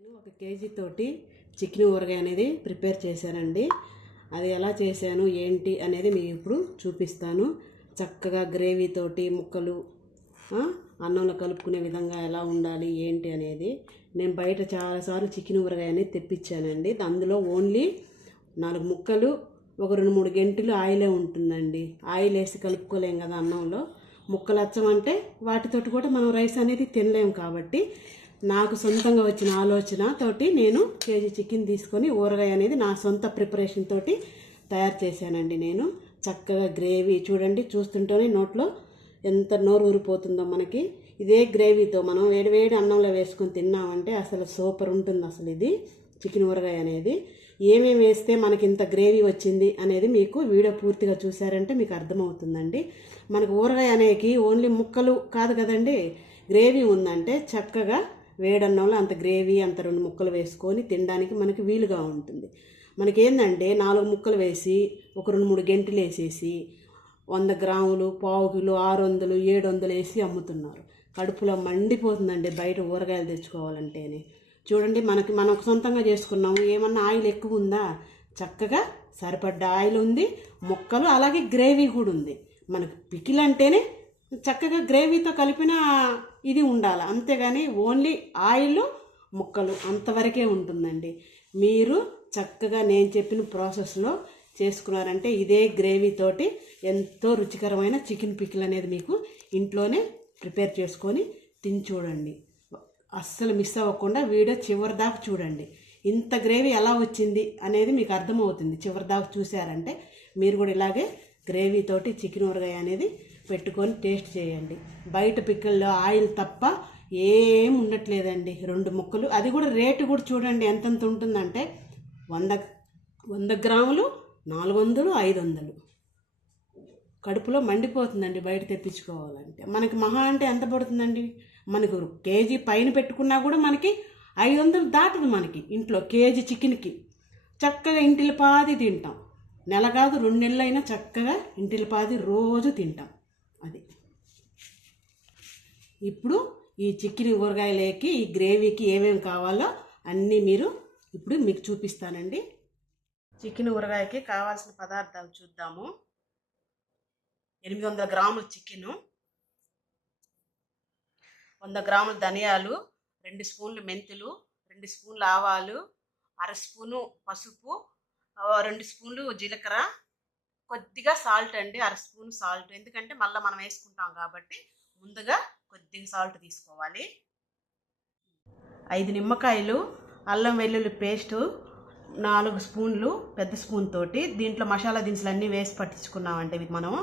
నేను ఒక కేజీ తోటి చికెన్ ఊరగాయ అనేది ప్రిపేర్ చేశానండి. అది ఎలా చేశాను ఏంటి అనేది మీకు ఇప్పుడు చూపిస్తాను. చక్కగా గ్రేవీ తోటి ముక్కలు అన్నంలో కలుపుకునే విధంగా ఎలా ఉండాలి ఏంటి అనేది నేను బయట చాలాసార్లు చికెన్ ఊరగాయ అనేది తెప్పించానండి. అందులో ఓన్లీ నాలుగు ముక్కలు ఒక రెండు మూడు గంటలు ఆయిలే ఉంటుందండి. ఆయిల్ వేసి కలుపుకోలేం కదా అన్నంలో. ముక్కలు అచ్చమంటే వాటితోటి కూడా మనం రైస్ అనేది తినలేము కాబట్టి నాకు సొంతంగా వచ్చిన ఆలోచన తోటి నేను కేజీ చికెన్ తీసుకొని ఊరగాయ అనేది నా సొంత ప్రిపరేషన్ తోటి తయారు చేశానండి నేను. చక్కగా గ్రేవీ చూడండి చూస్తుంటేనే నోట్లో ఎంత నోరు ఊరిపోతుందో మనకి. ఇదే గ్రేవీతో మనం వేడివేడి అన్నంలో వేసుకొని తిన్నామంటే అసలు సూపర్ ఉంటుంది అసలు ఇది చికెన్ ఊరగాయ అనేది. ఏమేమి వేస్తే మనకి ఇంత గ్రేవీ వచ్చింది అనేది మీకు వీడియో పూర్తిగా చూసారంటే మీకు అర్థమవుతుందండి. మనకు ఊరగాయ అనేకి ఓన్లీ ముక్కలు కాదు కదండి గ్రేవీ ఉందంటే చక్కగా వేడన్నంలో అంత గ్రేవీ అంత రెండు ముక్కలు వేసుకొని తినడానికి మనకి వీలుగా ఉంటుంది. మనకేందంటే నాలుగు ముక్కలు వేసి ఒక రెండు మూడు గంటలు వేసేసి వంద గ్రాములు పావు కిలో ఆరు వందలు ఏడు వందలు వేసి అమ్ముతున్నారు. కడుపులో మండిపోతుందండి బయట ఊరగాయలు తెచ్చుకోవాలంటేనే. చూడండి మనకి మనం సొంతంగా చేసుకున్నాము ఏమన్నా ఆయిల్ ఎక్కువ ఉందా? చక్కగా సరిపడ్డ ఆయిల్ ఉంది ముక్కలు అలాగే గ్రేవీ కూడా ఉంది. మనకు పికిల్ అంటేనే చక్కగా గ్రేవీతో కలిపిన ఇది ఉండాలి. అంతేగాని ఓన్లీ ఆయిల్ ముక్కలు అంతవరకే ఉంటుందండి. మీరు చక్కగా నేను చెప్పిన ప్రాసెస్లో చేసుకున్నారంటే ఇదే గ్రేవీ తోటి ఎంతో రుచికరమైన చికెన్ పికిల్ అనేది మీకు ఇంట్లోనే ప్రిపేర్ చేసుకొని తిని చూడండి. అస్సలు మిస్ అవ్వకుండా వీడియో చివరి దాకా చూడండి. ఇంత గ్రేవీ ఎలా వచ్చింది అనేది మీకు అర్థమవుతుంది. చివరి దాకా చూసారంటే మీరు కూడా ఇలాగే గ్రేవీ తోటి చికెన్ ఊరగాయ అనేది పెట్టుకొని టేస్ట్ చేయండి. బయట పిక్కల్లో ఆయిల్ తప్ప ఏం ఉండట్లేదండి. రెండు ముక్కలు. అది కూడా రేటు కూడా చూడండి ఎంతెంత ఉంటుందంటే వంద వంద గ్రాములు నాలుగు వందలు ఐదు వందలు కడుపులో మండిపోతుందండి బయట తెప్పించుకోవాలంటే. మనకి మహా అంటే ఎంత పడుతుందండి? మనకు కేజీ పైన పెట్టుకున్నా కూడా మనకి ఐదు వందలు దాటదు మనకి ఇంట్లో కేజీ చికెన్కి. చక్కగా ఇంటిల పాది తింటాం. నెల కాదు రెండు నెలలైనా చక్కగా ఇంటిల పాది రోజు తింటాం. అది. ఇప్పుడు ఈ చికెన్ ఊరగాయలకి ఈ గ్రేవీకి ఏమేమి కావాలో అన్నీ మీరు ఇప్పుడు మీకు చూపిస్తానండి. చికెన్ ఊరగాయకి కావాల్సిన పదార్థాలు చూద్దాము. ఎనిమిది వందల గ్రాముల చికెను వంద గ్రాముల ధనియాలు రెండు స్పూన్లు మెంతులు రెండు స్పూన్లు ఆవాలు అర స్పూను పసుపు రెండు స్పూన్లు జీలకర్ర కొద్దిగా సాల్ట్ అండి అర స్పూన్ సాల్ట్ ఎందుకంటే మళ్ళీ మనం వేసుకుంటాం కాబట్టి ముందుగా కొద్దిగా సాల్ట్ తీసుకోవాలి. ఐదు నిమ్మకాయలు అల్లం వెల్లుల్లి పేస్టు నాలుగు స్పూన్లు పెద్ద స్పూన్ తోటి దీంట్లో మసాలా దినుసులు అన్నీ వేసి పట్టించుకున్నామంటే ఇవి మనం.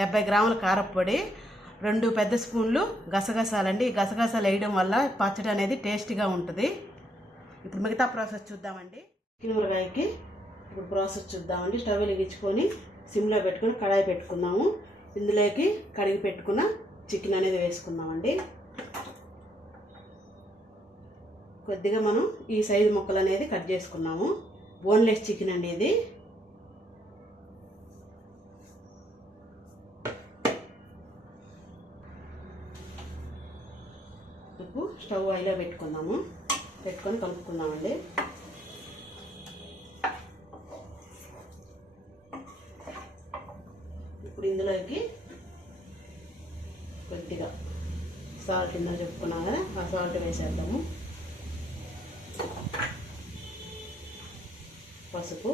డెబ్బై గ్రాముల కారప్పొడి రెండు పెద్ద స్పూన్లు గసగసాలండి. ఈ గసగసాలు వేయడం వల్ల పచ్చడి అనేది టేస్టీగా ఉంటుంది. ఇప్పుడు మిగతా ప్రాసెస్ చూద్దామండి. చికెన్ మురగాయకి ఇప్పుడు ప్రాసెస్ చూద్దామండి. స్టవ్ వెలిగించుకొని సిమ్లో పెట్టుకుని కడాయి పెట్టుకుందాము. ఇందులోకి కడిగి పెట్టుకున్న చికెన్ అనేది వేసుకుందామండి. కొద్దిగా మనం ఈ సైజు ముక్కలు అనేది కట్ చేసుకున్నాము. బోన్లెస్ చికెన్ అండి ఇది. ఉప్పు స్టవ్ ఆయిలో పెట్టుకుందాము. పెట్టుకొని కలుపుకుందామండి ఇప్పుడు ఇందులోకి కొద్దిగా సాల్ట్ ఇందా చెప్పుకున్నాం కదా ఆ సాల్ట్ వేసేద్దాము. పసుపు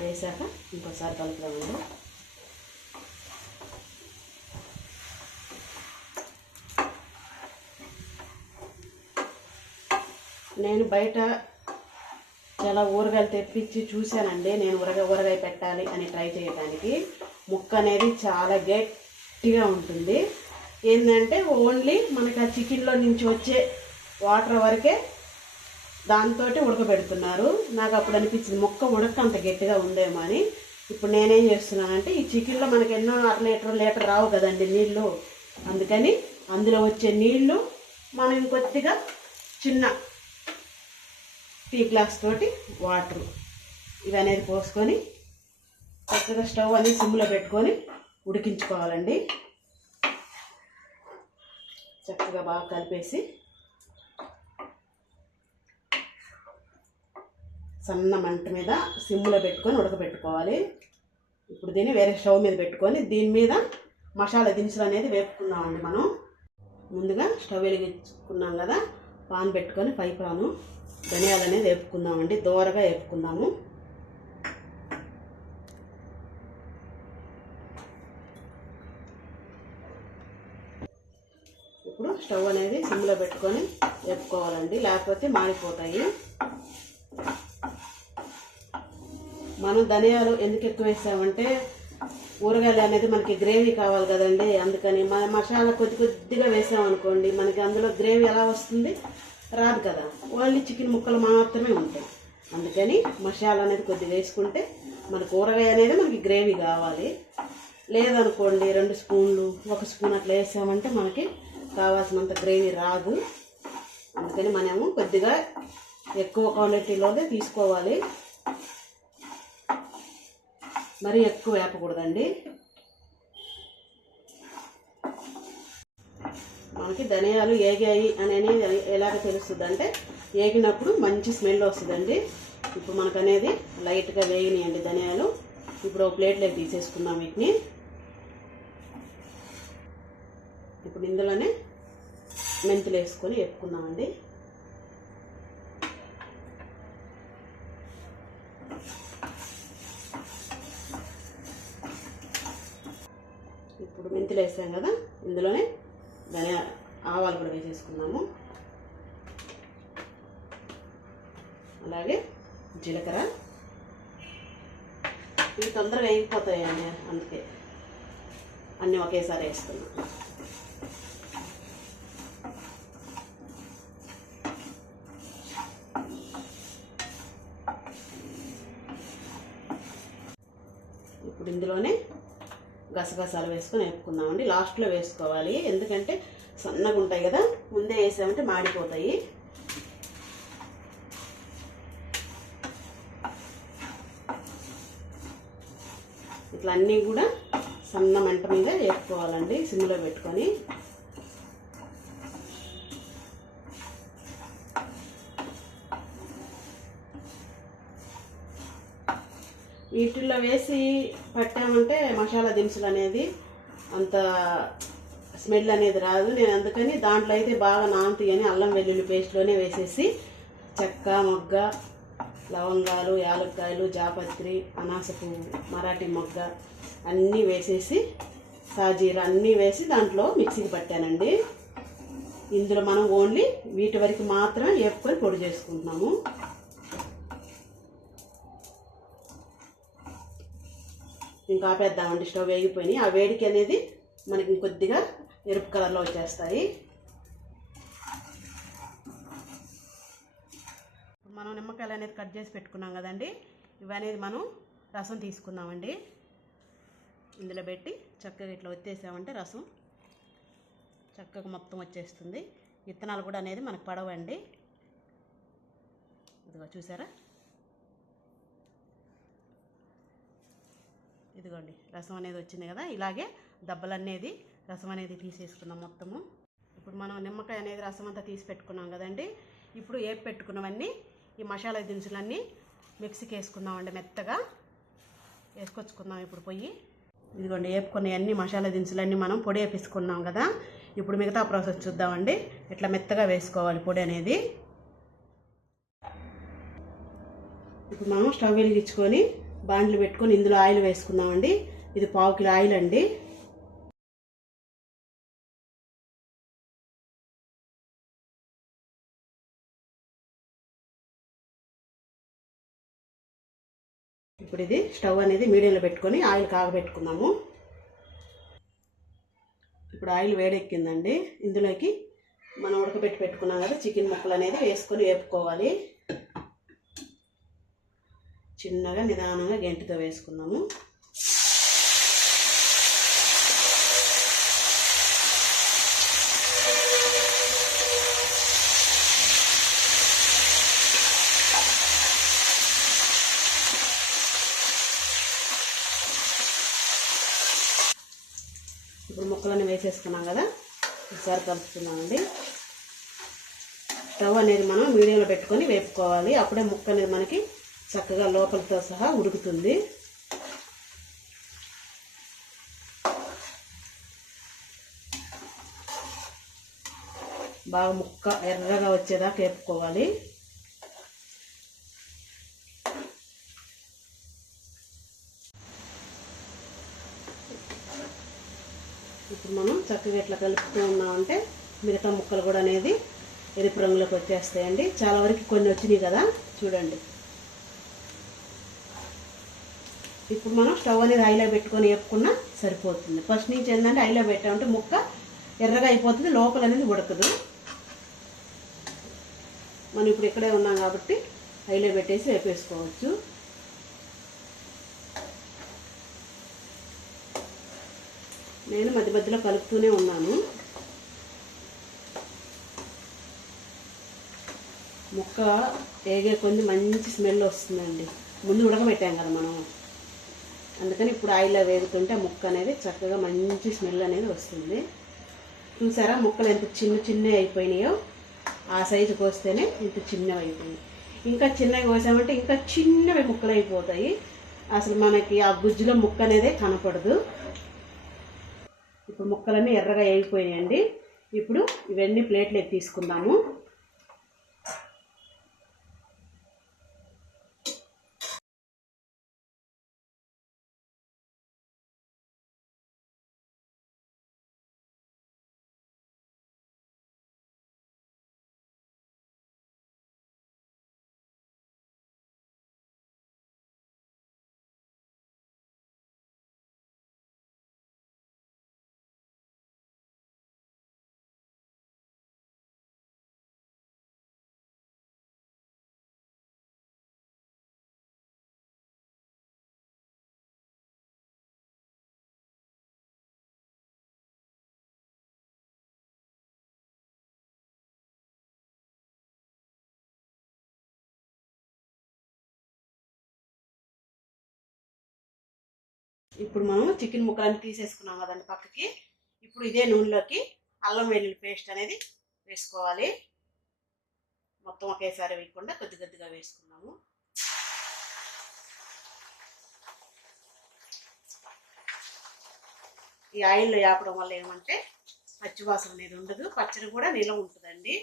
వేసాక ఇంకోసారి కలుపుదామండి. నేను బయట చాలా ఊరగాయలు తెప్పించి చూశానండి. నేను ఊరగా ఊరగాయ పెట్టాలి అని ట్రై చేయడానికి ముక్క అనేది చాలా గట్టిగా ఉంటుంది. ఏంటంటే ఓన్లీ మనకి ఆ చికెన్లో నుంచి వచ్చే వాటర్ వరకే దాంతో ఉడకబెడుతున్నారు. నాకు అప్పుడు అనిపించింది మొక్క ఉడక అంత గట్టిగా ఉందేమో అని. ఇప్పుడు నేనేం చేస్తున్నానంటే ఈ చికెన్లో మనకి ఎన్నో అర లీటర్ లీటర్ రావు కదండి నీళ్ళు. అందుకని అందులో వచ్చే నీళ్ళు మనం కొద్దిగా చిన్న టీ గ్లాస్ తోటి వాటర్ ఇవి అనేది పోసుకొని చక్కగా స్టవ్ అనేది సిమ్లో పెట్టుకొని ఉడికించుకోవాలండి. చక్కగా బాగా కలిపేసి సన్న మంట మీద సిమ్లో పెట్టుకొని ఉడకబెట్టుకోవాలి. ఇప్పుడు దీన్ని వేరే స్టవ్ మీద పెట్టుకొని దీని మీద మసాలా దినుసులు అనేది వేపుకున్నామండి మనం. ముందుగా స్టవ్ వెలిగించుకున్నాం కదా పాన్ పెట్టుకొని పై పాను ధనియాలు అనేది వేపుకుందామండి దోరగా వేపుకుందాము. ఇప్పుడు స్టవ్ అనేది సిమ్లో పెట్టుకొని వేపుకోవాలండి లేకపోతే మారిపోతాయి మనం ధనియాలు ఎందుకు ఎక్కువ వేసామంటే ఊరగాయలు అనేది మనకి గ్రేవీ కావాలి కదండి. అందుకని మన మసాలా కొద్ది కొద్దిగా వేసామనుకోండి మనకి అందులో గ్రేవీ ఎలా వస్తుంది? రాదు కదా. ఓన్లీ చికెన్ ముక్కలు మాత్రమే ఉంటాయి. అందుకని మసాలా అనేది కొద్దిగా వేసుకుంటే మనకు ఊరగాయ అనేది మనకి గ్రేవీ కావాలి. లేదనుకోండి రెండు స్పూన్లు ఒక స్పూన్ అట్లా వేసామంటే మనకి కావాల్సినంత గ్రేవీ రాదు. అందుకని మనము కొద్దిగా ఎక్కువ క్వాంటిటీలోనే తీసుకోవాలి. మరీ ఎక్కువ వేపకూడదండి. మనకి ధనియాలు ఏగాయి అనేది ఎలాగ తెలుస్తుందంటే ఏగినప్పుడు మంచి స్మెల్ వస్తుందండి. ఇప్పుడు మనకు అనేది లైట్గా వేగినాయండి ధనియాలు. ఇప్పుడు ఒక ప్లేట్లోకి తీసేసుకుందాం వీటిని. ఇప్పుడు ఇందులోనే మెంతులు వేసుకొని వేపుకుందామండి ఇప్పుడు మెంతులు వేసాం కదా ఇందులోనే ధనియా ఆవాలు కూడా వేసేసుకున్నాము అలాగే జీలకర్ర. ఇవి తొందరగా అయిపోతాయండి అందుకే అన్నీ ఒకేసారి వేస్తున్నాం. ఇప్పుడు ఇందులోనే గసగసాలు వేసుకొని వేపుకుందామండి. లాస్ట్లో వేసుకోవాలి. ఎందుకంటే సన్నగా ఉంటాయి కదా ముందే వేసామంటే మాడిపోతాయి. ఇట్లా అన్నీ కూడా సన్న మంట మీద వేపుకోవాలండి సిమ్లో పెట్టుకొని. వీటిల్లో వేసి పట్టామంటే మసాలా దినుసులు అనేది అంత స్మెల్ అనేది రాదు. నేను అందుకని దాంట్లో అయితే బాగా నానుతాయి అని అల్లం వెల్లుల్లి పేస్ట్లోనే వేసేసి చెక్క మొగ్గ లవంగాలు యాలక్కాయలు జాపత్రి అనాస పువ్వు మరాఠీ మొగ్గ అన్నీ వేసేసి సాజీర అన్నీ వేసి దాంట్లో మిక్సీకి పట్టానండి. ఇందులో మనం ఓన్లీ వీటి వరకు మాత్రమే ఏపుకొని పొడి చేసుకుంటున్నాము. ఇంకా ఆపేద్దామండి స్టవ్ వేగిపోయినాయి. ఆ వేడికి అనేది మనకి ఇంకొద్దిగా ఎరుపు కలర్లో వచ్చేస్తాయి. మనం నిమ్మకాయలు అనేది కట్ చేసి పెట్టుకున్నాం కదండి. ఇవి అనేది మనం రసం తీసుకుందామండి. ఇందులో పెట్టి చక్కగా ఇట్లా వచ్చేసామంటే రసం చక్కగా మొత్తం వచ్చేస్తుంది. విత్తనాలు కూడా అనేది మనకు పడవండి. ఇదిగో చూసారా? ఇదిగోండి రసం అనేది వచ్చింది కదా ఇలాగే దెబ్బలు అనేది రసం అనేది తీసేసుకున్నాం మొత్తము. ఇప్పుడు మనం నిమ్మకాయ అనేది రసం అంతా తీసి పెట్టుకున్నాం కదండి ఇప్పుడు ఏపి పెట్టుకున్నవన్నీ ఈ మసాలా దినుసులన్నీ మిక్సీకి వేసుకుందామండి మెత్తగా. వేసుకొచ్చుకుందాం ఇప్పుడు పొయ్యి. ఇదిగోండి వేపుకున్న అన్ని మసాలా దినుసులన్నీ మనం పొడి వేపించుకున్నాం కదా ఇప్పుడు మిగతా ప్రాసెస్ చూద్దామండి. ఇట్లా మెత్తగా వేసుకోవాలి పొడి అనేది. ఇప్పుడు మనం స్టవ్ వెలిగించుకొని బాండ్లు పెట్టుకొని ఇందులో ఆయిల్ వేసుకుందామండి. ఇది పావు కిలో ఆయిల్ అండి. ఇప్పుడు ఇది స్టవ్ అనేది మీడియంలో పెట్టుకొని ఆయిల్ కాగబెట్టుకుందాము. ఇప్పుడు ఆయిల్ వేడెక్కిందండి. ఇందులోకి మనం ఉడకబెట్టి పెట్టుకున్నాం కదా చికెన్ ముక్కలు అనేది వేసుకొని వేపుకోవాలి. చిన్నగా నిదానంగా గెంటితో వేసుకుందాము. ఇప్పుడు ముక్కలన్నీ వేసేసుకున్నాం కదా ఒకసారి కలుపుతున్నామండి స్టవ్ అనేది మనం మీడియంలో పెట్టుకొని వేపుకోవాలి. అప్పుడే ముక్క అనేది మనకి చక్కగా లోపలతో సహా ఉడుకుతుంది. బాగా ముక్క ఎర్రగా వచ్చేదాకా వేపుకోవాలి. ఇప్పుడు మనం చక్కగా ఇట్లా కలుపుతూ ఉన్నామంటే మిగతా ముక్కలు కూడా అనేది ఎరుపు రంగులోకి వచ్చేస్తాయండి. చాలా వరకు కొన్ని వచ్చినాయి కదా చూడండి. ఇప్పుడు మనం స్టవ్ అనేది హైలో పెట్టుకొని వేపుకున్నా సరిపోతుంది. ఫస్ట్ నుంచి ఏంటంటే హైలో పెట్టామంటే ముక్క ఎర్రగా అయిపోతుంది లోపల అనేది ఉడకదు. మనం ఇప్పుడు ఇక్కడే ఉన్నాం కాబట్టి హైలో పెట్టేసి వేపేసుకోవచ్చు. నేను మధ్య మధ్యలో కలుపుతూనే ఉన్నాను. ముక్క ఏగే కొంది మంచి స్మెల్ వస్తుందండి. ముందు ఉడకబెట్టాం కదా మనం. అందుకని ఇప్పుడు ఆయిల్లో వేగుతుంటే ముక్క అనేది చక్కగా మంచి స్మెల్ అనేది వస్తుంది. చూసారా ముక్కలు ఎంత చిన్న చిన్నవి అయిపోయినాయో? ఆ సైజు కోస్తేనే ఇంత చిన్నవి అయిపోయినాయి. ఇంకా చిన్నవి కోసామంటే ఇంకా చిన్నవి ముక్కలు అయిపోతాయి. అసలు మనకి ఆ గుజ్జులో ముక్క అనేది కనపడదు. ఇప్పుడు ముక్కలన్నీ ఎర్రగా వేగిపోయాయండి ఇప్పుడు ఇవన్నీ ప్లేట్లోకి తీసుకుందాము. ఇప్పుడు మనం చికెన్ ముక్కలన్నీ తీసేసుకున్నాం కదండి పక్కకి. ఇప్పుడు ఇదే నూనెలోకి అల్లం వెల్లుల్లి పేస్ట్ అనేది వేసుకోవాలి. మొత్తం ఒకేసారి వేయకుండా కొద్ది కొద్దిగా వేసుకున్నాము. ఈ ఆయిల్లో యాపడం వల్ల ఏమంటే పచ్చివాసన అనేది ఉండదు పచ్చడి కూడా నిలవ ఉంటుందండి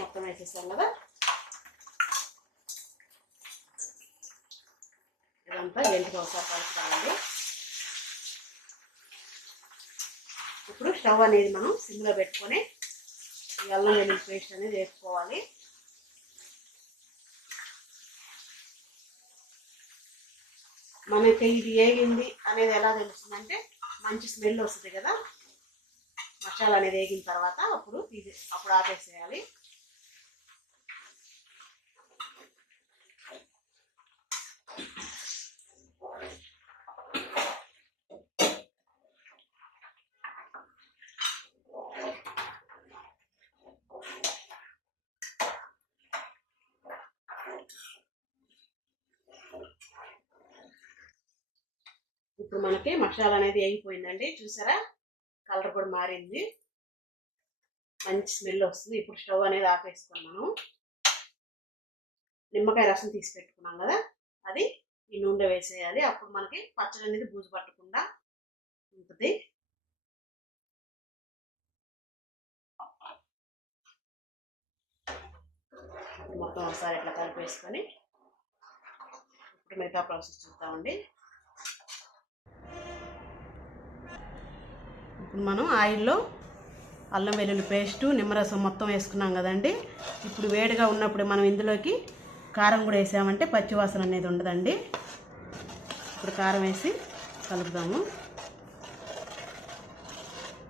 మొత్తం వేసేసాం కదా ఇదంతా గంటకు ఒకసారి కలుపుతామండి ఇప్పుడు స్టవ్ అనేది మనం సిమ్లో పెట్టుకొని ఎల్లం అల్లం వెల్లుల్లి పేస్ట్ అనేది వేసుకోవాలి. మనకి ఇది వేగింది అనేది ఎలా తెలుస్తుందంటే మంచి స్మెల్ వస్తుంది కదా. మసాలా అనేది వేగిన తర్వాత అప్పుడు ఇది అప్పుడు ఆపేసేయాలి. ఇప్పుడు మనకి మసాలా అనేది వేగిపోయిందండి చూసారా? కలర్ కూడా మారింది. మంచి స్మెల్ వస్తుంది. ఇప్పుడు స్టవ్ అనేది ఆపేసుకున్నాను నిమ్మకాయ రసం తీసి పెట్టుకున్నాం కదా? అది ఈ నూనె వేసేయాలి. అప్పుడు మనకి పచ్చడి అనేది బూజు పట్టకుండా ఉంటుంది. మొత్తం ఒకసారి ఇట్లా కలిపేసుకొని ఇప్పుడు మిగతా ప్రాసెస్ చూద్దామండి. ఇప్పుడు మనం ఆయిల్లో అల్లం వెల్లుల్లి పేస్టు నిమ్మరసం మొత్తం వేసుకున్నాం కదండి. ఇప్పుడు వేడిగా ఉన్నప్పుడు మనం ఇందులోకి కారం కూడా వేసామంటే పచ్చివాసన అనేది ఉండదండి. ఇప్పుడు కారం వేసి కలుపుదాము.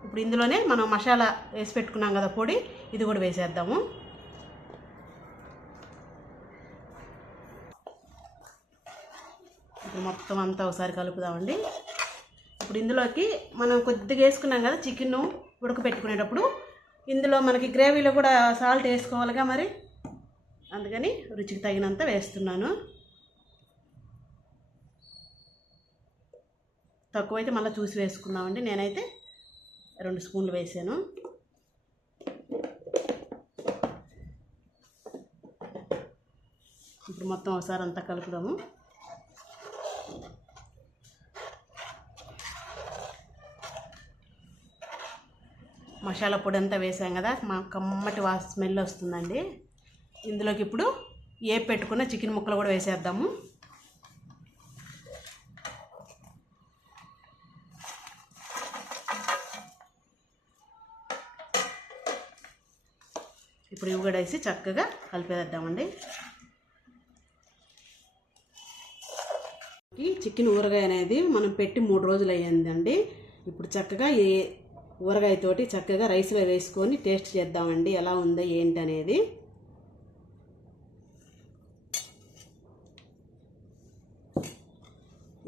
ఇప్పుడు ఇందులోనే మనం మసాలా వేసి పెట్టుకున్నాం కదా పొడి ఇది కూడా వేసేద్దాము. ఇప్పుడు మొత్తం అంతా ఒకసారి కలుపుదామండి. ఇప్పుడు ఇందులోకి మనం కొద్దిగా వేసుకున్నాం కదా చికెన్ ఉడకపెట్టుకునేటప్పుడు. ఇందులో మనకి గ్రేవీలో కూడా సాల్ట్ వేసుకోవాలిగా మరి. అందుకని రుచికి తగినంత వేస్తున్నాను. తక్కువైతే మళ్ళీ చూసి వేసుకుందామండి. నేనైతే రెండు స్పూన్లు వేసాను. ఇప్పుడు మొత్తం ఒకసారి అంతా కలుపుదాము. మసాలా పొడి అంతా వేసాం కదా మా కమ్మటి వా స్మెల్ వస్తుందండి. ఇందులోకి ఇప్పుడు ఏ పెట్టుకున్న చికెన్ ముక్కలు కూడా వేసేద్దాము. ఇప్పుడు ఇవి కూడా వేసి చక్కగా కలిపేద్దామండి. ఈ చికెన్ ఊరగాయ అనేది మనం పెట్టి మూడు రోజులు అయ్యిందండి. ఇప్పుడు చక్కగా ఏ ఊరగాయతోటి చక్కగా రైస్లో వేసుకొని టేస్ట్ చేద్దామండి. ఎలా ఉందో ఏంటి అనేది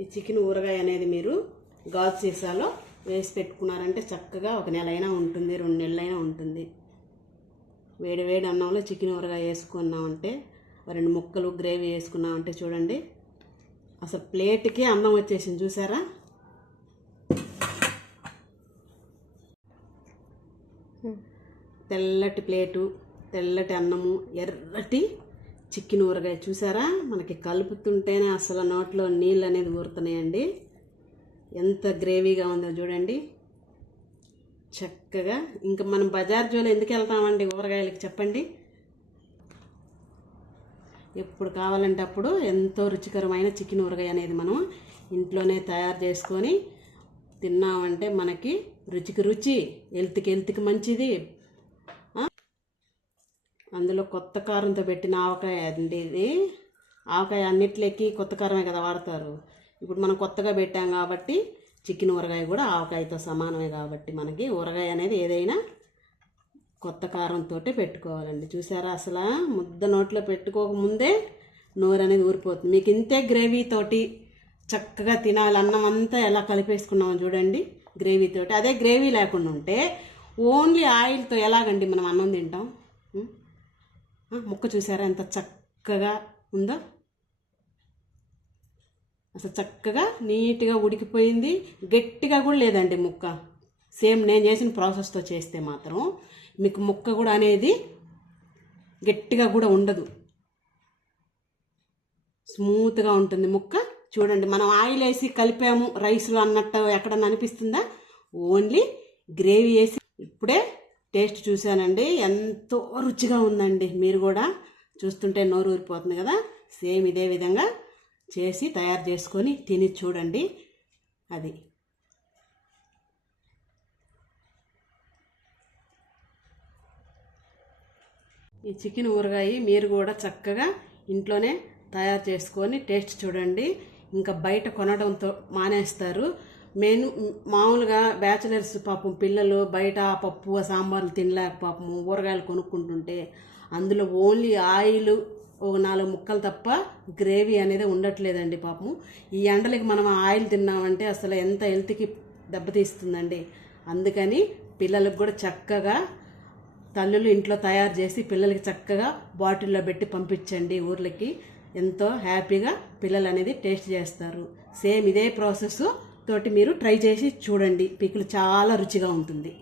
ఈ చికెన్ ఊరగాయ అనేది మీరు గాజు సీసాలో వేసి పెట్టుకున్నారంటే చక్కగా ఒక నెల అయినా ఉంటుంది రెండు నెలలైనా ఉంటుంది. వేడి వేడి అన్నంలో చికెన్ ఊరగాయ వేసుకున్నామంటే రెండు ముక్కలు గ్రేవీ వేసుకున్నామంటే చూడండి. అసలు ప్లేట్కి అన్నం వచ్చేసింది చూసారా? తెల్లటి ప్లేటు తెల్లటి అన్నము ఎర్రటి చికెన్ ఊరగాయ చూసారా? మనకి కలుపుతుంటేనే అసలు నోట్లో నీళ్ళు అనేది ఊరుతున్నాయండి. ఎంత గ్రేవీగా ఉందో చూడండి. చక్కగా ఇంకా మనం బజార్ జోలు ఎందుకు వెళ్తామండి ఊరగాయలకి చెప్పండి? ఎప్పుడు కావాలంటే అప్పుడు ఎంతో రుచికరమైన చికెన్ ఊరగాయ అనేది మనం ఇంట్లోనే తయారు చేసుకొని తిన్నామంటే మనకి రుచికి రుచి హెల్త్కి హెల్త్కి మంచిది. అందులో కొత్త కారంతో పెట్టిన ఆవకాయ అండి ఇది. ఆవకాయ అన్నిట్లకి కొత్త కారమే కదా వాడతారు. ఇప్పుడు మనం కొత్తగా పెట్టాం కాబట్టి చికెన్ ఊరగాయ కూడా ఆవకాయతో సమానమే కాబట్టి మనకి ఊరగాయ అనేది ఏదైనా కొత్త కారంతో పెట్టుకోవాలండి. చూసారా అసలు? ముద్ద నోట్లో పెట్టుకోక ముందే నోరు అనేది ఊరిపోతుంది. మీకు ఇంతే గ్రేవీతోటి చక్కగా తినాలి అన్నం అంతా ఎలా కలిపేసుకున్నామో చూడండి. గ్రేవీతోటి అదే గ్రేవీ లేకుండా ఉంటే ఓన్లీ ఆయిల్తో ఎలాగండి మనం అన్నం తింటాం? ముక్క చూసారా? ఎంత చక్కగా ఉందో. అసలు చక్కగా నీట్గా ఉడికిపోయింది. గట్టిగా కూడా లేదండి ముక్క. సేమ్ నేను చేసిన ప్రాసెస్తో చేస్తే మాత్రం మీకు ముక్క కూడా అనేది గట్టిగా కూడా ఉండదు. స్మూత్గా ఉంటుంది ముక్క. చూడండి మనం ఆయిల్ వేసి కలిపాము రైస్లో అన్నట్టు ఎక్కడన్నా అనిపిస్తుందా? ఓన్లీ గ్రేవీ వేసి ఇప్పుడే టేస్ట్ చూశానండి. ఎంతో రుచిగా ఉందండి. మీరు కూడా చూస్తుంటే నోరు ఊరిపోతుంది కదా. సేమ్ ఇదే విధంగా చేసి తయారు చేసుకొని తిని చూడండి. అది. ఈ చికెన్ ఊరగాయ మీరు కూడా చక్కగా ఇంట్లోనే తయారు చేసుకొని టేస్ట్ చూడండి. ఇంకా బయట కొనడంతో మానేస్తారు. మెయిన్ మామూలుగా బ్యాచిలర్స్ పాపం పిల్లలు బయట పప్పు సాంబార్లు తినలేక పాపం ఊరగాయలు కొనుక్కుంటుంటే అందులో ఓన్లీ ఆయిల్ ఒక నాలుగు ముక్కలు తప్ప గ్రేవీ అనేది ఉండట్లేదండి పాపము. ఈ ఎండలకి మనం ఆయిల్ తిన్నామంటే అసలు ఎంత హెల్త్కి దెబ్బతీస్తుందండి. అందుకని పిల్లలకు కూడా చక్కగా తల్లులు ఇంట్లో తయారు చేసి పిల్లలకి చక్కగా బాటిల్లో పెట్టి పంపించండి ఊర్లకి. ఎంతో హ్యాపీగా పిల్లలు అనేది టేస్ట్ చేస్తారు. సేమ్ ఇదే ప్రాసెస్ తోటి మీరు ట్రై చేసి చూడండి. పీకులు చాలా రుచిగా ఉంటుంది.